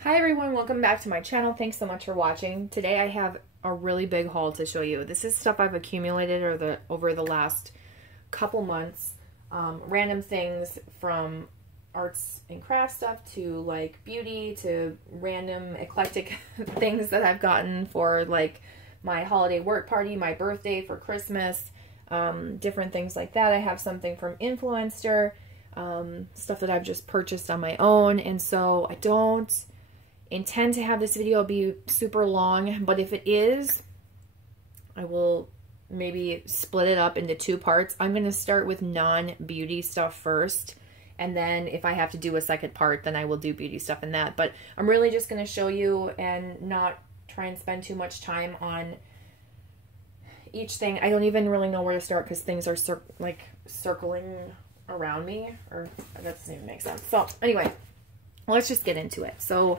Hi everyone, welcome back to my channel. Thanks so much for watching. Today I have a really big haul to show you. This is stuff I've accumulated over the last couple months. Random things from arts and crafts stuff to like beauty to random eclectic things that I've gotten for like my holiday work party, my birthday, for Christmas, different things like that. I have something from Influenster, stuff that I've just purchased on my own, and so I don't intend to have this video be super long, but if it is, I will maybe split it up into two parts. I'm going to start with non-beauty stuff first, and then if I have to do a second part, then I will do beauty stuff in that. But I'm really just going to show you and not try and spend too much time on each thing. I don't even really know where to start because things are circling around me, or that doesn't even make sense. So anyway, let's just get into it. So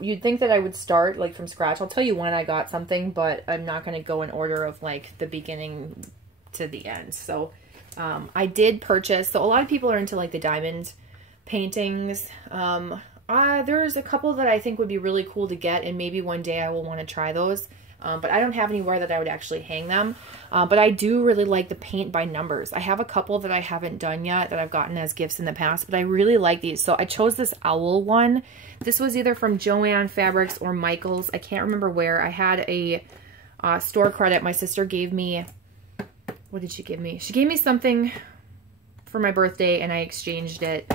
you'd think that I would start like from scratch. I'll tell you when I got something, but I'm not going to go in order of like the beginning to the end. So, I did purchase, so a lot of people are into like the diamond paintings. There's a couple that I think would be really cool to get, and maybe one day I will want to try those. But I don't have anywhere that I would actually hang them. But I do really like the paint by numbers. I have a couple that I haven't done yet that I've gotten as gifts in the past, but I really like these. So I chose this owl one. This was either from Joann Fabrics or Michael's. I can't remember where. I had a store credit. My sister gave me, what did she give me? She gave me something for my birthday, and I exchanged it.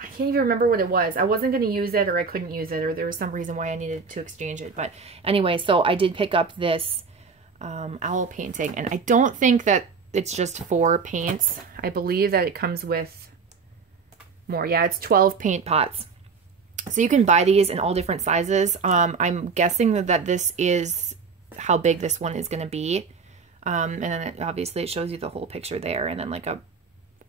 I can't even remember what it was. I wasn't going to use it, or I couldn't use it, or there was some reason why I needed to exchange it. But anyway, so I did pick up this owl painting, and I don't think that it's just 4 paints. I believe that it comes with more. Yeah, it's 12 paint pots. So you can buy these in all different sizes. I'm guessing that this is how big this one is going to be. And then obviously it shows you the whole picture there, and then like a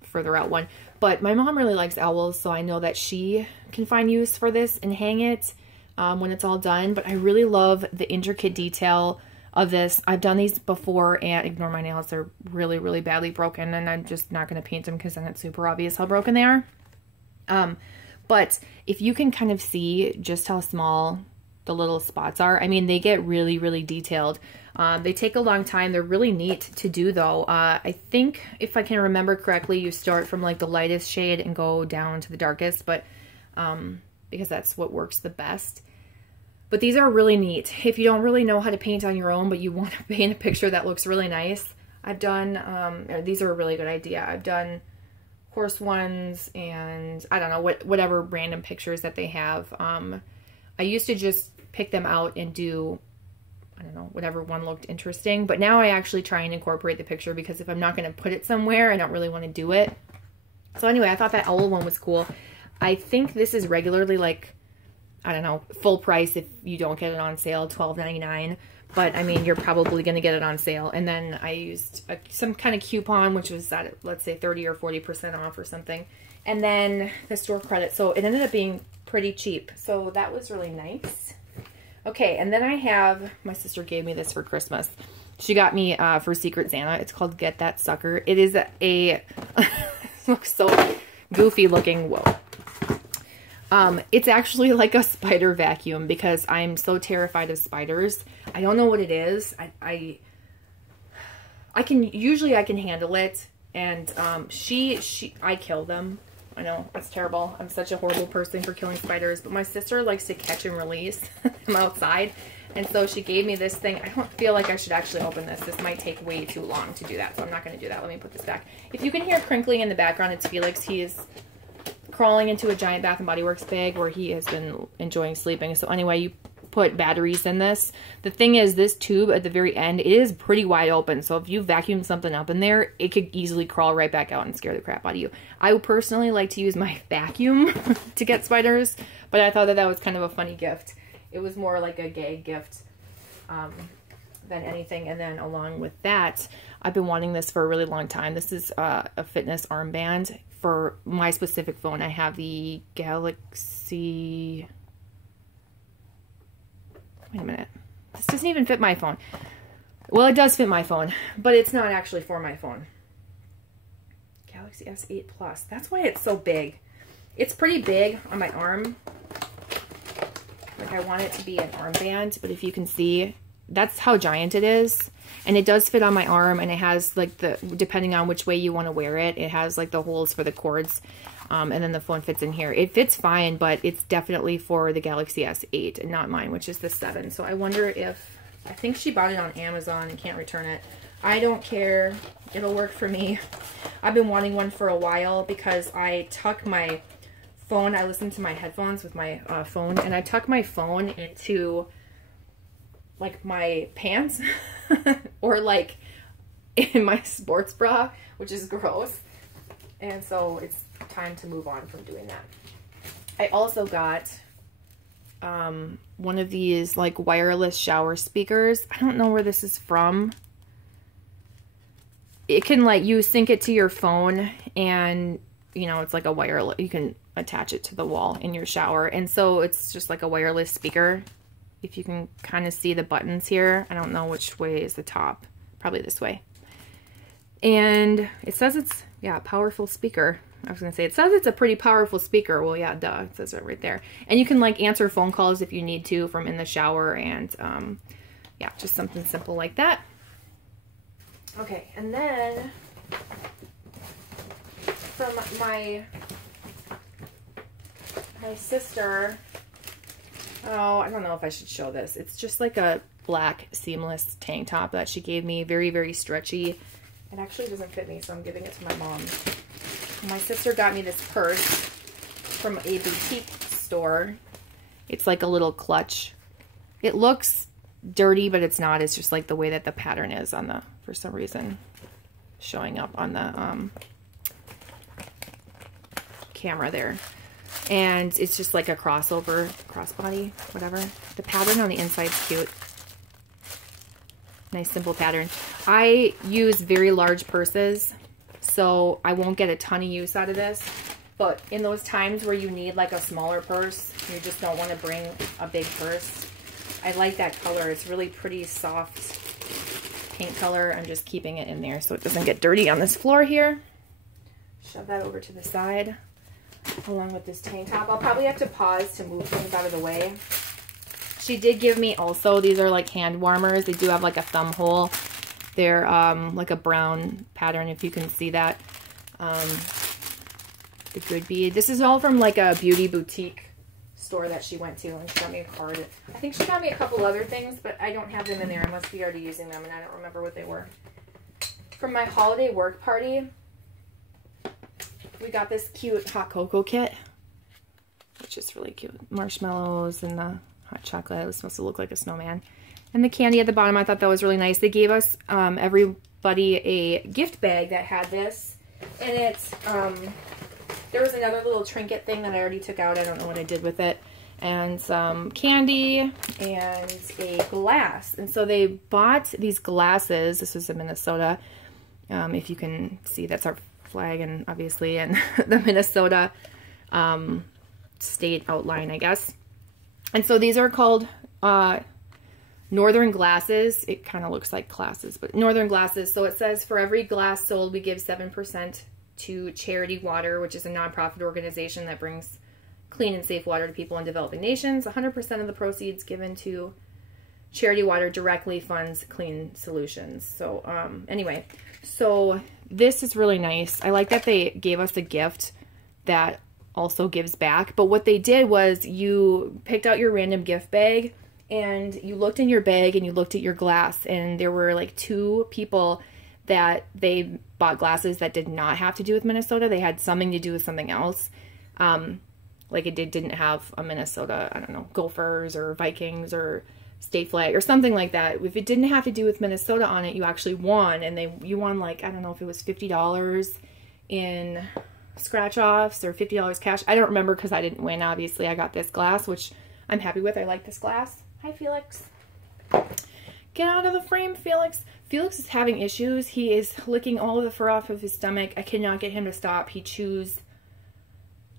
further out one. But my mom really likes owls, so I know that she can find use for this and hang it when it's all done. But I really love the intricate detail of this. I've done these before, and ignore my nails, they're really, really badly broken, and I'm just not going to paint them because then it's super obvious how broken they are. But if you can kind of see just how small the little spots are, I mean, they get really, really detailed. They take a long time. They're really neat to do though. I think if I can remember correctly, you start from like the lightest shade and go down to the darkest, but because that's what works the best. But these are really neat. If you don't really know how to paint on your own, but you want to paint a picture that looks really nice, I've done, these are a really good idea. I've done horse ones, and I don't know, whatever random pictures that they have. I used to just pick them out and do, I don't know, whatever one looked interesting. But now I actually try and incorporate the picture, because if I'm not going to put it somewhere, I don't really want to do it. So anyway, I thought that owl one was cool. I think this is regularly like, I don't know, full price if you don't get it on sale, $12.99. But I mean, you're probably going to get it on sale. And then I used some kind of coupon, which was at, let's say 30 or 40% off or something. And then the store credit. So it ended up being pretty cheap. So that was really nice. Okay, and then I have, my sister gave me this for Christmas. She got me for Secret Santa. It's called Get That Sucker. It is a looks so goofy looking. Whoa. It's actually like a spider vacuum, because I'm so terrified of spiders. I don't know what it is. I can handle it, and I kill them. I know, it's terrible. I'm such a horrible person for killing spiders, but my sister likes to catch and release them outside, and so she gave me this thing. I don't feel like I should actually open this. This might take way too long to do that, so I'm not going to do that. Let me put this back. If you can hear crinkling in the background, it's Felix. He is crawling into a giant Bath & Body Works bag where he has been enjoying sleeping. So anyway, you put batteries in this. The thing is, this tube at the very end, it is pretty wide open. So if you vacuum something up in there, it could easily crawl right back out and scare the crap out of you. I would personally like to use my vacuum to get spiders, but I thought that was kind of a funny gift. It was more like a gag gift than anything. And then along with that, I've been wanting this for a really long time. This is a fitness armband for my specific phone. I have the Galaxy. Wait a minute. This doesn't even fit my phone. Well, it does fit my phone, but it's not actually for my phone. Galaxy S8 Plus. That's why it's so big. It's pretty big on my arm. Like I want it to be an armband, but if you can see, that's how giant it is. And it does fit on my arm, and it has like depending on which way you want to wear it, it has like the holes for the cords. And then the phone fits in here. It fits fine, but it's definitely for the Galaxy S8 and not mine, which is the 7. So I wonder if, I think she bought it on Amazon and can't return it. I don't care. It'll work for me. I've been wanting one for a while because I tuck my phone. I listen to my headphones with my phone, and I tuck my phone into like my pants or like in my sports bra, which is gross. And so it's time to move on from doing that. I also got one of these like wireless shower speakers. I don't know where this is from. It can like, you sync it to your phone, and you know, it's like a wireless, you can attach it to the wall in your shower. And so it's just like a wireless speaker. If you can kind of see the buttons here, I don't know which way is the top, probably this way. And it says it's, yeah, powerful speaker. I was gonna say, it says it's a pretty powerful speaker. Well, yeah, duh, it says it right there. And you can like answer phone calls if you need to from in the shower, and yeah, just something simple like that. Okay, and then from my sister, oh, I don't know if I should show this. It's just like a black seamless tank top that she gave me, very, very stretchy. It actually doesn't fit me, so I'm giving it to my mom. My sister got me this purse from a boutique store. It's like a little clutch. It looks dirty, but it's not. It's just like the way that the pattern is on the, for some reason, showing up on the camera there. And it's just like a crossover, crossbody, whatever. The pattern on the inside's cute. Nice simple pattern. I use very large purses, so I won't get a ton of use out of this. But in those times where you need like a smaller purse, you just don't want to bring a big purse, I like that color. It's really pretty soft paint color. I'm just keeping it in there so it doesn't get dirty on this floor here. Shove that over to the side along with this tank top. I'll probably have to pause to move things out of the way. She did give me also, these are like hand warmers. They do have like a thumb hole. They're like a brown pattern, if you can see that. The good bead. This is all from like a beauty boutique store that she went to, and she got me a card. I think she got me a couple other things, but I don't have them in there. I must be already using them, and I don't remember what they were. From my holiday work party, we got this cute hot cocoa kit, which is really cute. Marshmallows and the hot chocolate. It was supposed to look like a snowman. And the candy at the bottom, I thought that was really nice. They gave us, everybody, a gift bag that had this. And it's, there was another little trinket thing that I already took out. I don't know what I did with it. And some candy and a glass. And so they bought these glasses. This was in Minnesota. If you can see, that's our flag, and obviously, and the Minnesota state outline, I guess. And so these are called Northern Glasses. It kind of looks like classes, but Northern Glasses. So it says, for every glass sold, we give 7% to Charity Water, which is a nonprofit organization that brings clean and safe water to people in developing nations. 100% of the proceeds given to Charity Water directly funds clean solutions. So anyway, so this is really nice. I like that they gave us a gift that also gives back. But what they did was you picked out your random gift bag, and you looked in your bag and you looked at your glass, and there were like 2 people that they bought glasses that did not have to do with Minnesota. They had something to do with something else. Like it didn't have a Minnesota, I don't know, Gophers or Vikings or state flag or something like that. If it didn't have to do with Minnesota on it, you actually won. And you won, like, I don't know if it was $50 in scratch offs or $50 cash. I don't remember because I didn't win. Obviously, I got this glass, which I'm happy with. I like this glass. Hi, Felix. Get out of the frame, Felix. Felix is having issues. He is licking all of the fur off of his stomach. I cannot get him to stop. He chews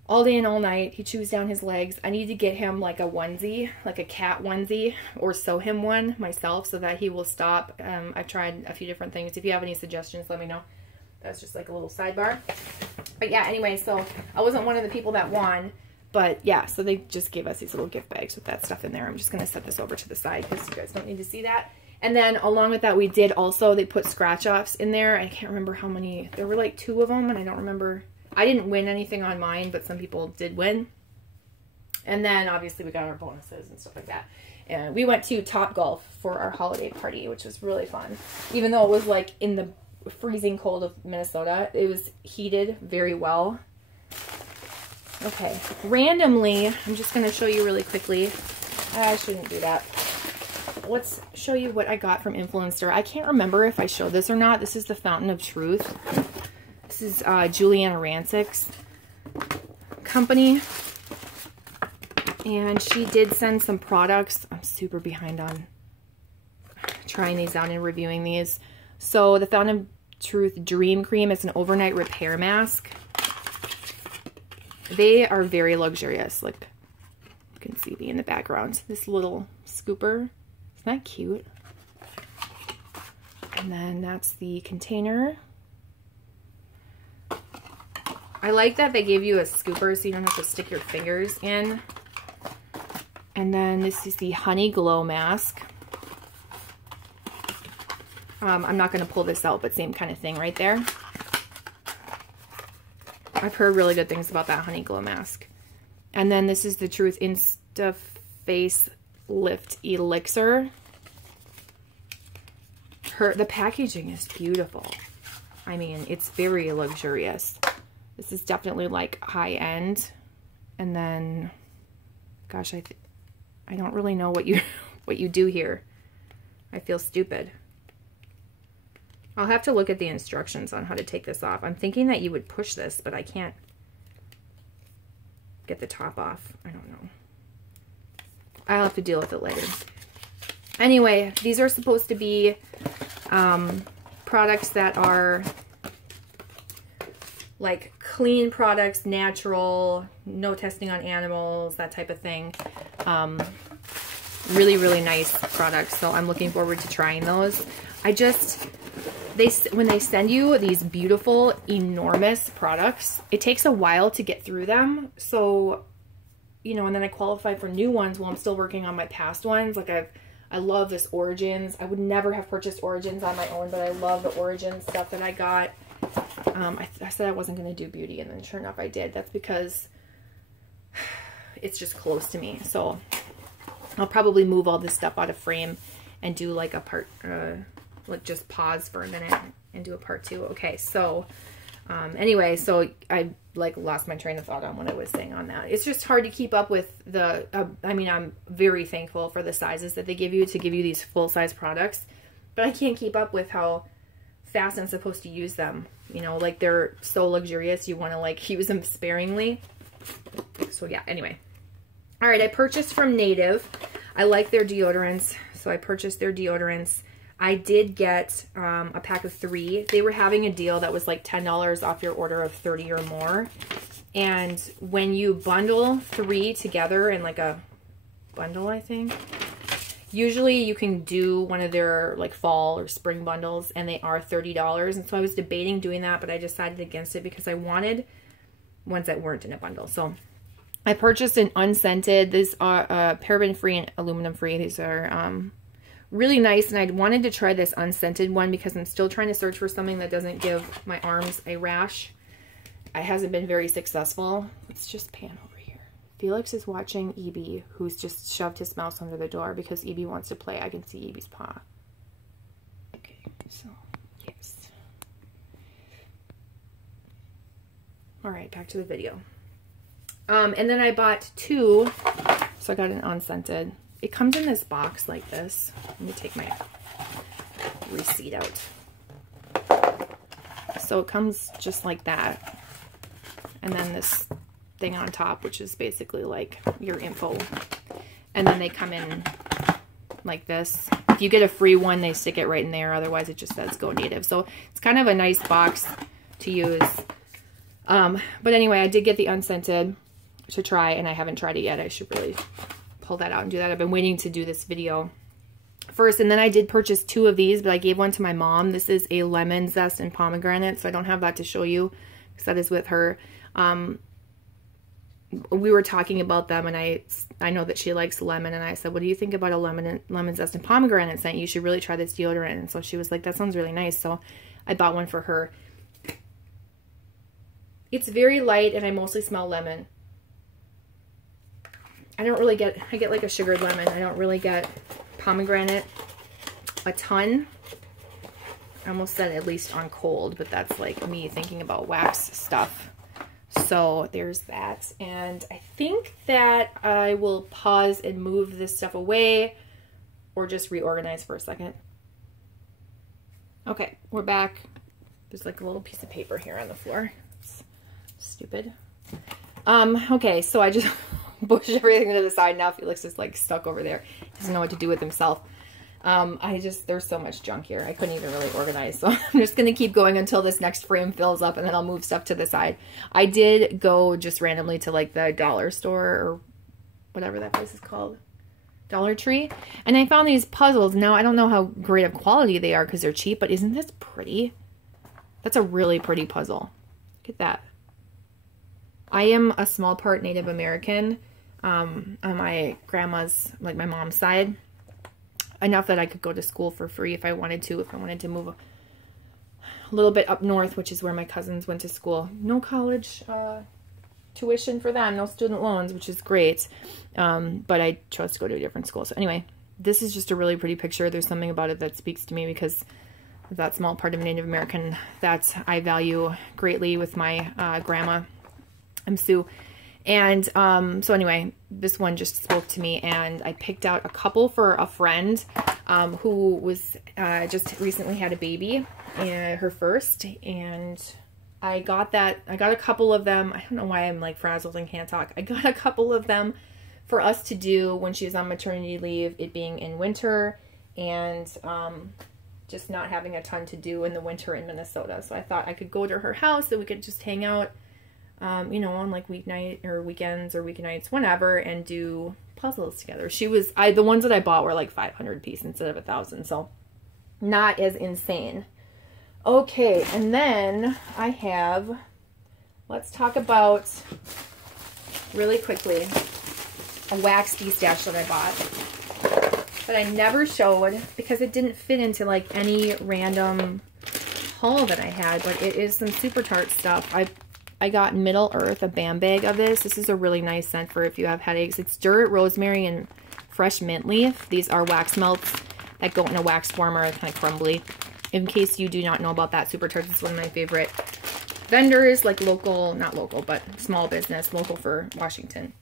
all day and all night. He chews down his legs. I need to get him like a onesie, like a cat onesie, or sew him one myself so that he will stop. I've tried a few different things. If you have any suggestions, let me know. That's just like a little sidebar. But yeah, anyway, so I wasn't one of the people that won. But yeah, so they just gave us these little gift bags with that stuff in there. I'm just going to set this over to the side because you guys don't need to see that. And then along with that, we did also, they put scratch offs in there. I can't remember how many. There were like 2 of them, and I don't remember. I didn't win anything on mine, but some people did win. And then obviously we got our bonuses and stuff like that. And we went to Topgolf for our holiday party, which was really fun. Even though it was like in the freezing cold of Minnesota, it was heated very well. Okay, randomly, I'm just going to show you really quickly. I shouldn't do that. Let's show you what I got from Influenster. I can't remember if I showed this or not. This is the Fountain of Truth. This is Juliana Rancic's company. And she did send some products. I'm super behind on trying these out and reviewing these. So the Fountain of Truth Dream Cream is an overnight repair mask. They are very luxurious. Like, you can see me in the background. This little scooper. Isn't that cute? And then that's the container. I like that they gave you a scooper so you don't have to stick your fingers in. And then this is the Honey Glow Mask. I'm not going to pull this out, but same kind of thing right there. I've heard really good things about that Honey Glow Mask. And then this is the Truth Insta Face Lift Elixir. The packaging is beautiful. I mean, it's very luxurious. This is definitely like high end. And then, gosh, I don't really know what you do here. I feel stupid. I'll have to look at the instructions on how to take this off. I'm thinking that you would push this, but I can't get the top off. I don't know. I'll have to deal with it later. Anyway, these are supposed to be products that are like clean products, natural, no testing on animals, that type of thing. Really, really nice products. So I'm looking forward to trying those. When they send you these beautiful, enormous products, it takes a while to get through them. So, you know, and then I qualify for new ones while I'm still working on my past ones. Like I love this Origins. I would never have purchased Origins on my own, but I love the Origins stuff that I got. I said I wasn't going to do beauty, and then sure enough I did. That's because it's just close to me. So I'll probably move all this stuff out of frame and do like a part, like just pause for a minute and do a part 2. Okay, so anyway, so I like lost my train of thought on what I was saying on that. It's just hard to keep up with the, I mean, I'm very thankful for the sizes that they give you to give you these full-size products, but I can't keep up with how fast I'm supposed to use them. You know, like they're so luxurious, you want to like use them sparingly. So yeah, anyway. All right, I purchased from Native. I like their deodorants, so I purchased their deodorants. I did get a pack of 3. They were having a deal that was like $10 off your order of 30 or more. And when you bundle 3 together in like a bundle, I think, usually you can do one of their like fall or spring bundles, and they are $30. And so I was debating doing that, but I decided against it because I wanted ones that weren't in a bundle. So I purchased an unscented. These are paraben-free and aluminum-free. These are really nice, and I wanted to try this unscented one because I'm still trying to search for something that doesn't give my arms a rash. It hasn't been very successful. Let's just pan over here. Felix is watching EB, who's just shoved his mouse under the door because EB wants to play. I can see EB's paw. Okay, so yes. All right, back to the video. And then I bought 2, so I got an unscented. It comes in this box like this. Let me take my receipt out. So it comes just like that. And then this thing on top, which is basically like your info. And then they come in like this. If you get a free one, they stick it right in there. Otherwise, it just says Go Native. So it's kind of a nice box to use. But anyway, I did get the unscented to try, and I haven't tried it yet. I should really pull that out and do that. I've been waiting to do this video first, and then I did purchase 2 of these, but I gave one to my mom. This is a lemon zest and pomegranate, so I don't have that to show you because that is with her. We were talking about them, and I know that she likes lemon, and I said, what do you think about a lemon zest and pomegranate scent? You should really try this deodorant. And so she was like, that sounds really nice. So I bought one for her. It's very light, and I mostly smell lemon. I get like a sugared lemon. I don't really get pomegranate a ton. I almost said at least on cold, but that's like me thinking about wax stuff. So there's that. And I think that I will pause and move this stuff away or just reorganize for a second. Okay, we're back. There's like a little piece of paper here on the floor. It's stupid. Okay, so I just pushed everything to the side. Now Felix is like stuck over there. He doesn't know what to do with himself. There's so much junk here. I couldn't even really organize. So I'm just going to keep going until this next frame fills up, and then I'll move stuff to the side. I did go just randomly to like the dollar store or whatever that place is called. Dollar Tree. And I found these puzzles. Now, I don't know how great of quality they are because they're cheap, but isn't this pretty? That's a really pretty puzzle. Look at that. I am a small part Native American on my grandma's, like my mom's side. Enough that I could go to school for free if I wanted to. If I wanted to move a little bit up north, which is where my cousins went to school. No college tuition for them. No student loans, which is great. But I chose to go to a different school. So anyway, this is just a really pretty picture. There's something about it that speaks to me because of that small part of Native American that I value greatly with my grandma. I'm Sioux. And so anyway, this one just spoke to me, and I picked out a couple for a friend who was just recently had a baby, her first, and I got a couple of them. I don't know why I'm like frazzled and can't talk. I got a couple of them for us to do when she was on maternity leave, it being in winter, and just not having a ton to do in the winter in Minnesota. So I thought I could go to her house and we could just hang out, you know, on like weeknight or weekends or weeknights, whenever, and do puzzles together. The ones that I bought were like 500 piece instead of 1,000, so not as insane. Okay, and then I have, let's talk about really quickly a wax de-stash that I bought that I never showed because it didn't fit into like any random haul that I had, but it is some Super Tart stuff. I got Middle Earth, a BAM bag of this. This is a really nice scent for if you have headaches. It's dirt, rosemary, and fresh mint leaf. These are wax melts that go in a wax warmer. It's kind of crumbly. In case you do not know about that, Super Tart is one of my favorite vendors, like local, not local, but small business, local for Washington.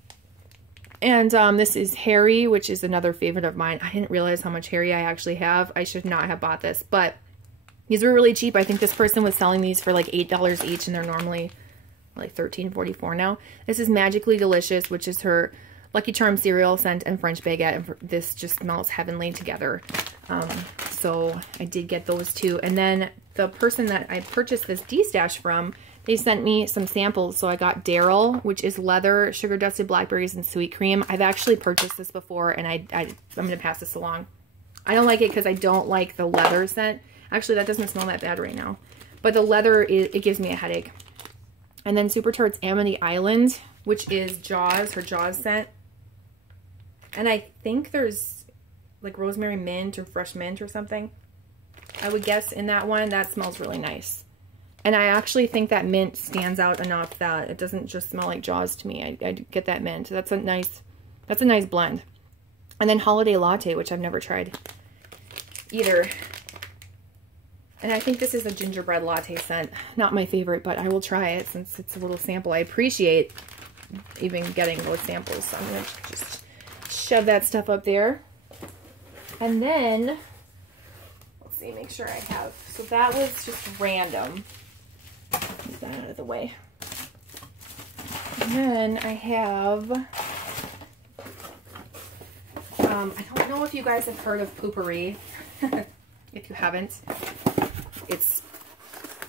And this is Harry, which is another favorite of mine. I didn't realize how much Harry I actually have. I should not have bought this, but these were really cheap. I think this person was selling these for like $8 each, and they're normally like $13.44 now. This is Magically Delicious, which is her Lucky Charm cereal scent and French baguette, and this just smells heavenly together. So I did get those too. And then the person that I purchased this de-stash from, they sent me some samples. So I got Daryl, which is leather, sugar dusted blackberries, and sweet cream. I've actually purchased this before, and I'm going to pass this along. I don't like it because I don't like the leather scent. Actually, that doesn't smell that bad right now. But the leather, it gives me a headache. And then Super Tart's Amity Island, which is Jaws, her Jaws scent. And I think there's like rosemary mint or fresh mint or something. I would guess in that one. That smells really nice. And I actually think that mint stands out enough that it doesn't just smell like Jaws to me. I get that mint. That's a nice blend. And then Holiday Latte, which I've never tried either. And I think this is a gingerbread latte scent. Not my favorite, but I will try it since it's a little sample. I appreciate even getting those samples. So I'm going to just shove that stuff up there. And then, let's see, make sure I have. So that was just random. Get that out of the way. And then I have, I don't know if you guys have heard of PooPourri. If you haven't, it's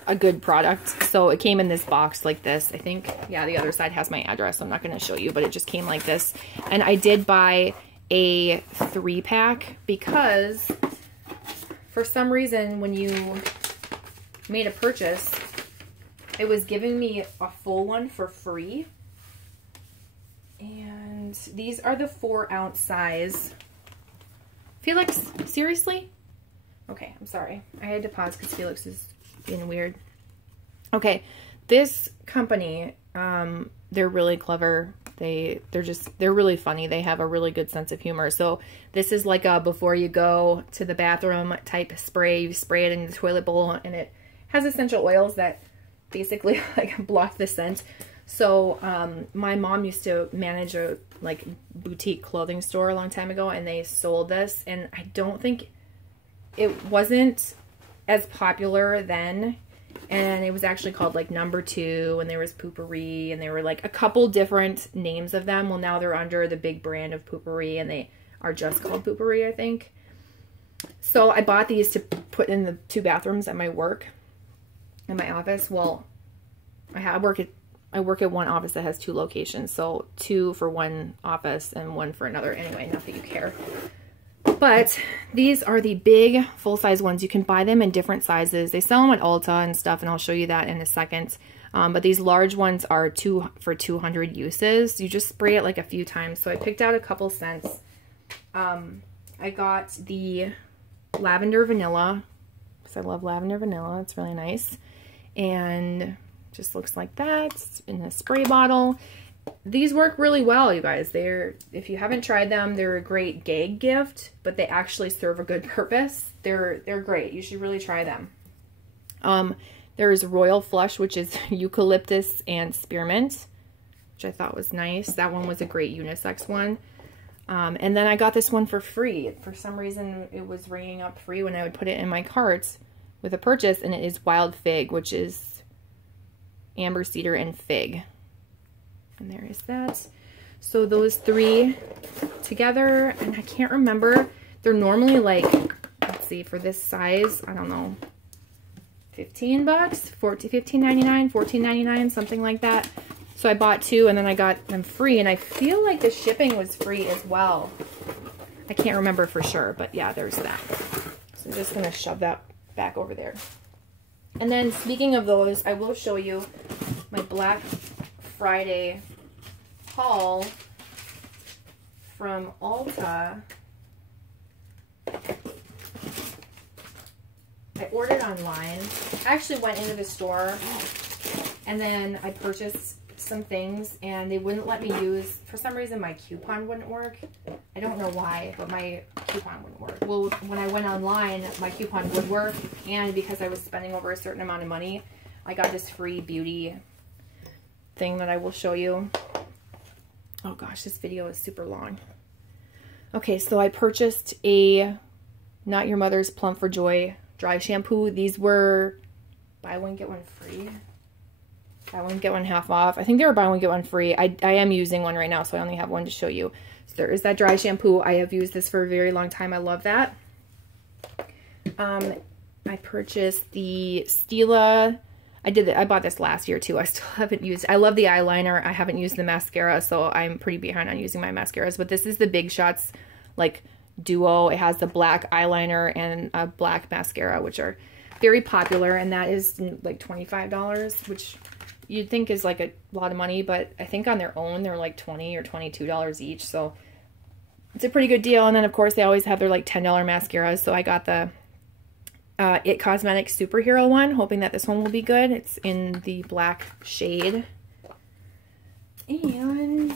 a good product. So it came in this box like this. I think, yeah, the other side has my address. I'm not going to show you, but it just came like this. And I did buy a 3-pack because for some reason when you made a purchase, it was giving me a full one for free. And these are the 4-ounce size. Felix, seriously? Okay, I'm sorry. I had to pause because Felix is being weird. Okay, this company, they're really clever. They're really funny. They have a really good sense of humor. So this is like a before you go to the bathroom type spray. You spray it in the toilet bowl, and it has essential oils that basically like block the scent. So my mom used to manage a like boutique clothing store a long time ago, and they sold this, and I don't think it wasn't as popular then. And it was actually called like number 2, and there was PooPourri, and there were like a couple different names of them. Well, now they're under the big brand of PooPourri, and they are just called PooPourri, I think. So I bought these to put in the 2 bathrooms at my work, in my office. Well, I work at one office that has 2 locations, so 2 for one office and 1 for another. Anyway, not that you care. But these are the big full-size ones. You can buy them in different sizes. They sell them at Ulta and stuff, and I'll show you that in a second. But these large ones are for 200 uses. You just spray it like a few times. So I picked out a couple scents. I got the lavender vanilla, because I love lavender vanilla. It's really nice. And just looks like that in a spray bottle. These work really well, you guys. If you haven't tried them, they're a great gag gift, but they actually serve a good purpose. They're great. You should really try them. There's Royal Flush, which is eucalyptus and spearmint, which I thought was nice. That one was a great unisex one. And then I got this one for free. For some reason, it was ringing up free when I would put it in my cart with a purchase, and it is Wild Fig, which is amber cedar and fig. And there is that. So those 3 together, and I can't remember. They're normally like, let's see, for this size, I don't know, $15, $15.99, $14.99, something like that. So I bought 2, and then I got them free, and I feel like the shipping was free as well. I can't remember for sure, but yeah, there's that. So I'm just gonna shove that back over there. And then speaking of those, I will show you my Black Friday haul from Ulta. I ordered online. I actually went into the store, and then I purchased some things, and they wouldn't let me use, for some reason my coupon wouldn't work. I don't know why, but my coupon wouldn't work. Well, when I went online, my coupon would work, and because I was spending over a certain amount of money, I got this free beauty thing that I will show you. Oh gosh, this video is super long. Okay, so I purchased a Not Your Mother's Plump for Joy dry shampoo. These were buy one get one free. Buy one get one half off. I think they were buy one get one free. I am using one right now, so I only have one to show you. So there is that dry shampoo. I have used this for a very long time. I love that. I purchased the Stila. I bought this last year too. I still haven't used, I love the eyeliner. I haven't used the mascara, so I'm pretty behind on using my mascaras. But this is the Big Shots like duo. It has the black eyeliner and a black mascara, which are very popular, and that is like $25, which you'd think is like a lot of money, but I think on their own they're like $20 or $22 each, so it's a pretty good deal. And then of course they always have their like $10 mascaras, so I got the It Cosmetics Superhero one, hoping that this one will be good. It's in the black shade. And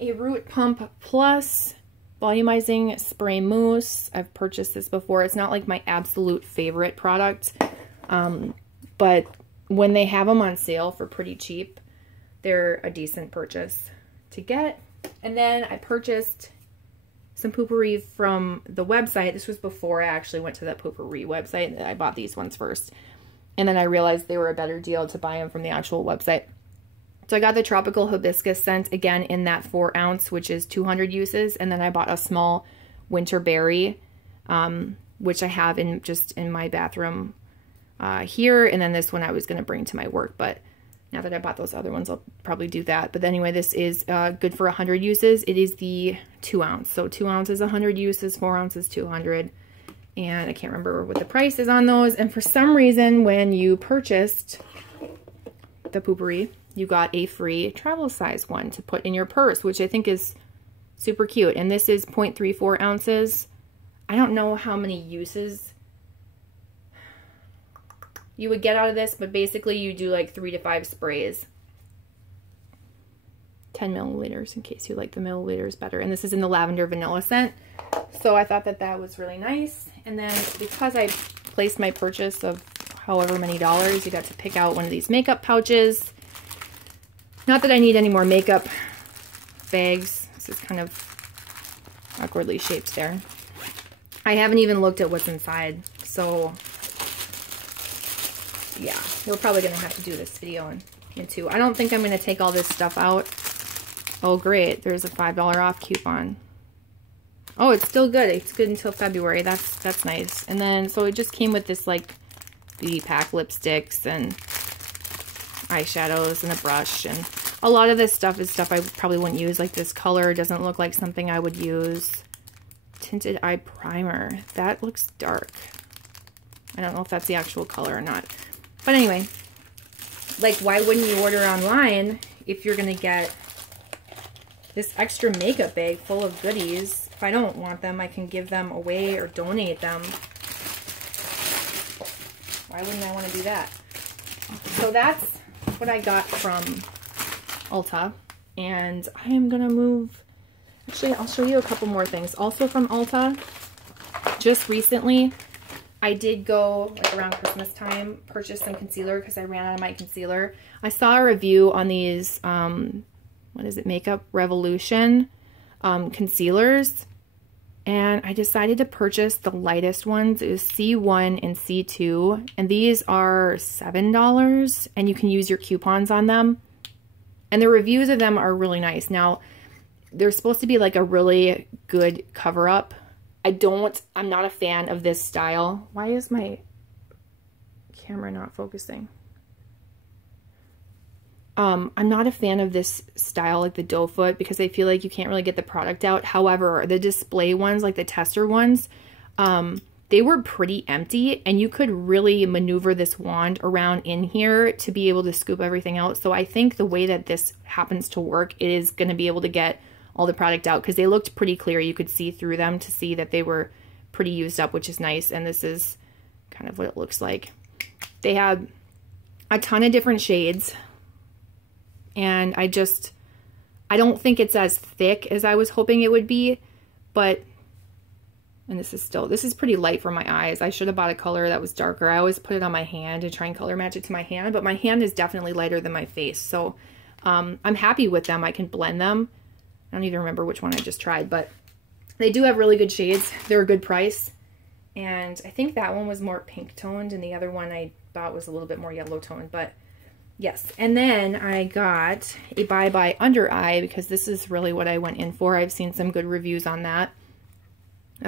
a Root Pump Plus Volumizing Spray Mousse. I've purchased this before. It's not like my absolute favorite product, but when they have them on sale for pretty cheap, they're a decent purchase to get. And then I purchased some PooPourri from the website. This was before I actually went to that PooPourri website. I bought these ones first, and then I realized they were a better deal to buy them from the actual website. So I got the Tropical Hibiscus scent, again in that 4 ounce, which is 200 uses. And then I bought a small Winter Berry, which I have just in my bathroom here. And then this one I was going to bring to my work, but now that I bought those other ones, I'll probably do that. But anyway, this is good for 100 uses. It is the 2 ounce. So 2 ounces, 100 uses, 4 ounces, 200. And I can't remember what the price is on those. And for some reason, when you purchased the PooPourri, you got a free travel size one to put in your purse, which I think is super cute. And this is 0.34 ounces. I don't know how many uses you would get out of this, but basically you do like 3 to 5 sprays. 10 milliliters in case you like the milliliters better. And this is in the lavender vanilla scent. So I thought that that was really nice. And then because I placed my purchase of however many dollars, you got to pick out one of these makeup pouches. Not that I need any more makeup bags. This is kind of awkwardly shaped there. I haven't even looked at what's inside. So yeah, we're probably going to have to do this video in two. I don't think I'm going to take all this stuff out. Oh, great. There's a $5 off coupon. Oh, it's still good. It's good until February. That's nice. And then, so it just came with this, like, beauty pack lipsticks and eyeshadows and a brush. And a lot of this stuff is stuff I probably wouldn't use. Like, this color doesn't look like something I would use. Tinted eye primer. That looks dark. I don't know if that's the actual color or not. But anyway, like, why wouldn't you order online if you're going to get this extra makeup bag full of goodies? If I don't want them, I can give them away or donate them. Why wouldn't I want to do that? So that's what I got from Ulta. And I am going to move... Actually, I'll show you a couple more things. Also from Ulta, just recently, I did go, like around Christmas time, purchase some concealer because I ran out of my concealer. I saw a review on these... what is it, Makeup Revolution concealers, and I decided to purchase the lightest ones. It was C1 and C2, and these are $7, and you can use your coupons on them, and the reviews of them are really nice. Now, they're supposed to be like a really good cover-up. I'm not a fan of this style. Why is my camera not focusing? I'm not a fan of this style, like the doe foot, because I feel like you can't really get the product out. However, the display ones, like the tester ones, they were pretty empty, and you could really maneuver this wand around in here to be able to scoop everything out. So I think the way that this happens to work is going to be able to get all the product out, because they looked pretty clear. You could see through them to see that they were pretty used up, which is nice. And this is kind of what it looks like. They have a ton of different shades. And I don't think it's as thick as I was hoping it would be, but, and this is pretty light for my eyes. I should have bought a color that was darker. I always put it on my hand to try and color match it to my hand, but my hand is definitely lighter than my face. So I'm happy with them. I can blend them. I don't even remember which one I just tried, but they do have really good shades. They're a good price. And I think that one was more pink toned, and the other one I thought was a little bit more yellow toned, but yes. And then I got a Bye Bye Under Eye, because this is really what I went in for. I've seen some good reviews on that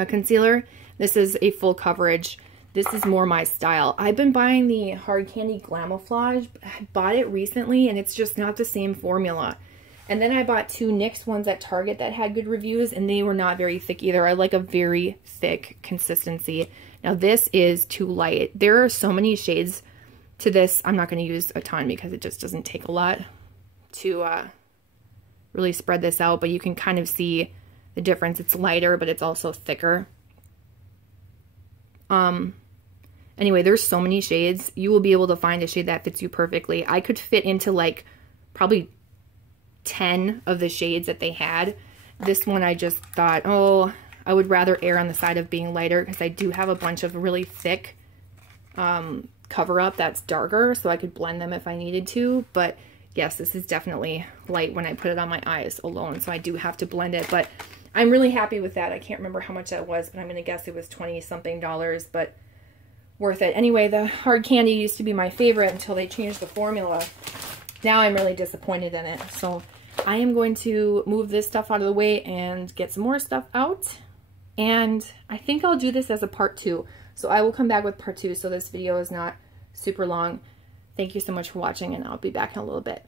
concealer. This is a full coverage. This is more my style. I've been buying the Hard Candy Glamouflage. I bought it recently, and it's just not the same formula. And then I bought 2 NYX ones at Target that had good reviews, and they were not very thick either. I like a very thick consistency. Now this is too light. There are so many shades to this. I'm not going to use a ton because it just doesn't take a lot to really spread this out, but you can kind of see the difference. It's lighter, but it's also thicker. Anyway, there's so many shades. You will be able to find a shade that fits you perfectly. I could fit into like probably 10 of the shades that they had. This one I just thought, oh, I would rather err on the side of being lighter, because I do have a bunch of really thick cover up that's darker, so I could blend them if I needed to. But yes, this is definitely light when I put it on my eyes alone, so I do have to blend it. But I'm really happy with that. I can't remember how much that was, but I'm gonna guess it was $20-something, but worth it. Anyway, the Hard Candy used to be my favorite until they changed the formula. Now I'm really disappointed in it. So I am going to move this stuff out of the way and get some more stuff out. And I think I'll do this as a part 2. So I will come back with part 2, so this video is not super long. Thank you so much for watching, and I'll be back in a little bit.